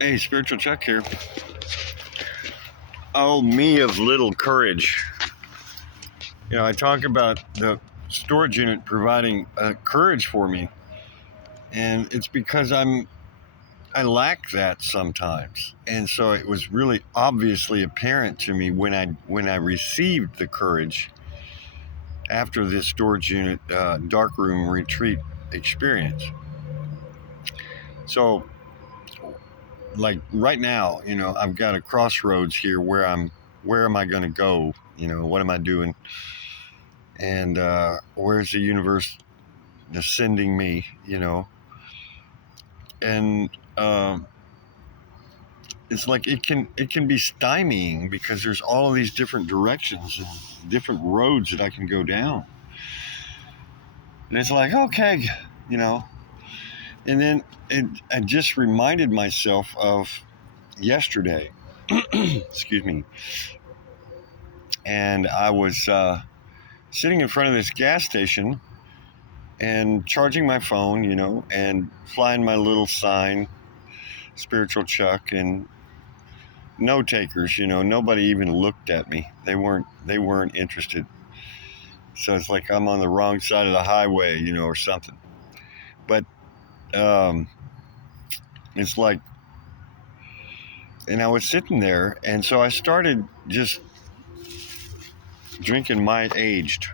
Hey, Spiritual Chuck here. Oh, me of little courage. I talk about the storage unit providing courage for me, and it's because I lack that sometimes, and so it was really obviously apparent to me when I received the courage after this storage unit darkroom retreat experience. So, like right now, I've got a crossroads here where am I going to go? What am I doing? And where's the universe sending me? And it's like it can be stymieing because there's all of these different directions and different roads that I can go down, and it's like okay, you know. And then I just reminded myself of yesterday. Excuse me. And I was sitting in front of this gas station and charging my phone, and flying my little sign, Spiritual Chuck, and no takers, nobody even looked at me. They weren't interested. So it's like I'm on the wrong side of the highway, or something. But um, it's like, and I was sitting there, and so I started just drinking my aged.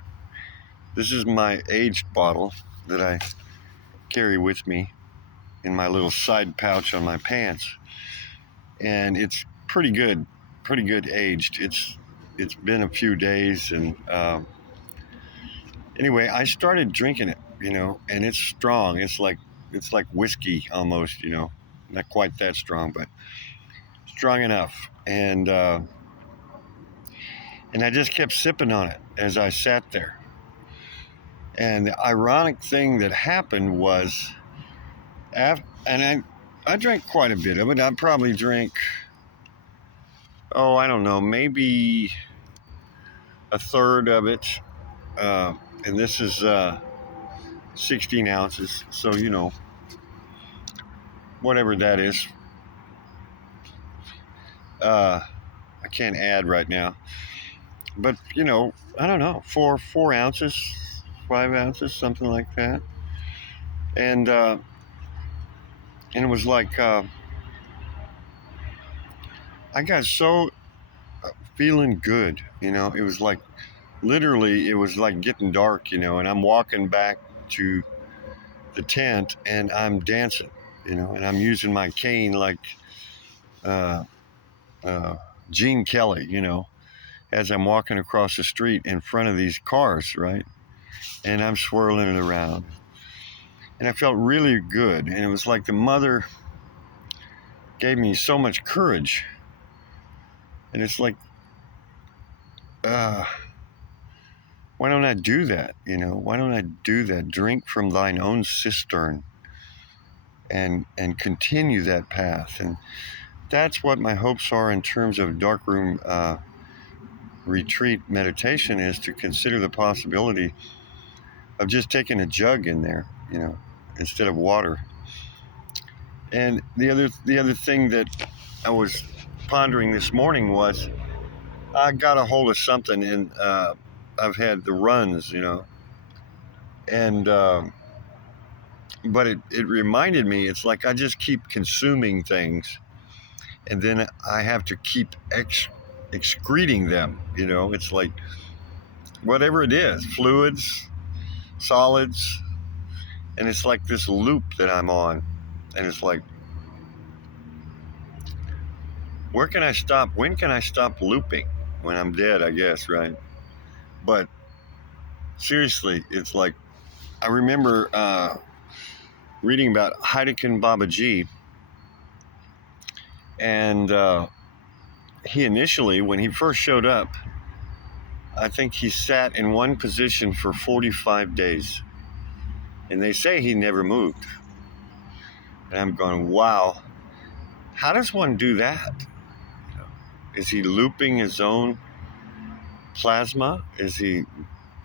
This is my aged bottle that I carry with me in my little side pouch on my pants, and it's pretty good aged. It's been a few days, and anyway, I started drinking it, and it's strong. It's like whiskey almost, not quite that strong, but strong enough. And I just kept sipping on it as I sat there. And the ironic thing that happened was, I drank quite a bit of it. I probably drank, I don't know, maybe a third of it. And this is 16 ounces, so whatever that is. I can't add right now, but I don't know, 4 ounces, 5 ounces, something like that. And it was like I got so feeling good. It was like literally it was like getting dark, and I'm walking back to the tent and I'm dancing, and I'm using my cane like uh, uh, Gene Kelly, as I'm walking across the street in front of these cars, right? And I'm swirling it around. And I felt really good. And it was like the mother gave me so much courage. And it's like, uh, why don't I do that? Why don't I do that? Drink from thine own cistern and continue that path. And that's what my hopes are in terms of darkroom retreat meditation, is to consider the possibility of just taking a jug in there, instead of water. And the other thing that I was pondering this morning was I got a hold of something, and I've had the runs, and but it reminded me, it's like I just keep consuming things, and then I have to keep excreting them. It's like whatever it is, fluids, solids, and it's like this loop that I'm on, and it's like, where can I stop? When can I stop looping? When I'm dead, I guess, right? But seriously, it's like I remember reading about Heidekin Babaji, and he initially, when he first showed up, I think he sat in one position for 45 days, and they say he never moved. And I'm going, wow, how does one do that? Is he looping his own plasma?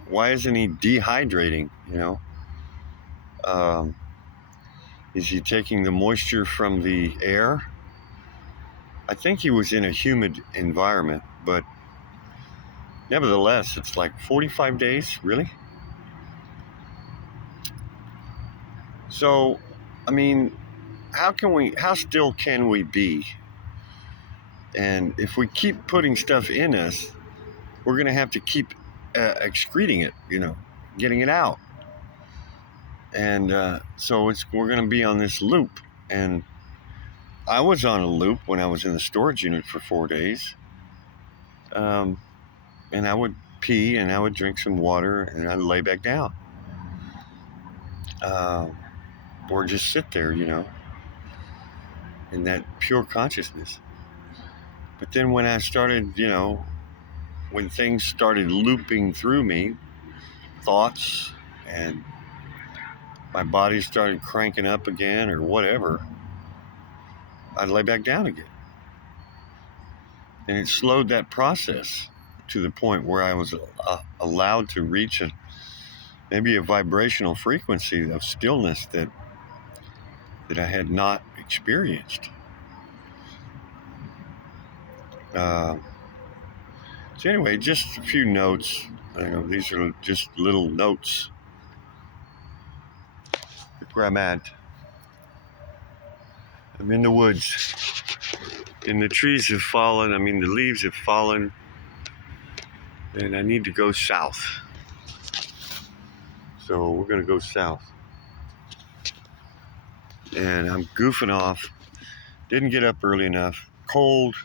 Why isn't he dehydrating? Um, is he taking the moisture from the air? I think he was in a humid environment, but nevertheless, it's like 45 days, really? So, I mean, how still can we be? And if we keep putting stuff in us, we're going to have to keep excreting it, getting it out. And so we're going to be on this loop. And I was on a loop when I was in the storage unit for 4 days. And I would pee and I would drink some water and I'd lay back down. Or just sit there, in that pure consciousness. But then when I started, when things started looping through me, thoughts, and my body started cranking up again or whatever, I'd lay back down again. And it slowed that process to the point where I was allowed to reach maybe a vibrational frequency of stillness that I had not experienced. So anyway, just a few notes. These are just little notes. Look where I'm at. I'm in the woods. And the trees have fallen. The leaves have fallen. And I need to go south. So we're going to go south. And I'm goofing off. Didn't get up early enough. Cold.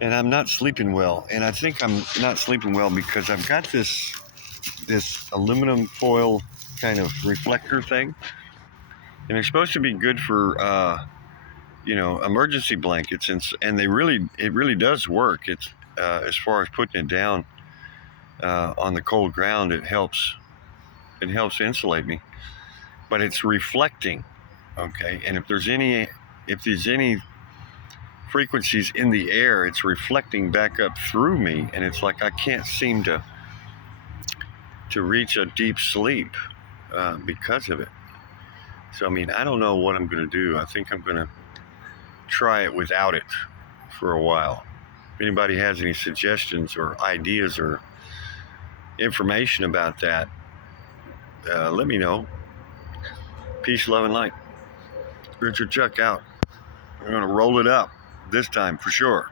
And I'm not sleeping well. And I think I'm not sleeping well because I've got this aluminum foil kind of reflector thing. And they're supposed to be good for, emergency blankets. And it really does work. It's as far as putting it down on the cold ground, it helps insulate me. But it's reflecting, okay? And if there's any frequencies in the air, it's reflecting back up through me, and it's like I can't seem to reach a deep sleep because of it. So I don't know what I'm going to do. I think I'm going to try it without it for a while. If anybody has any suggestions or ideas or information about that, let me know. Peace, love, and light. Richard Chuck out. We're going to roll it up this time for sure.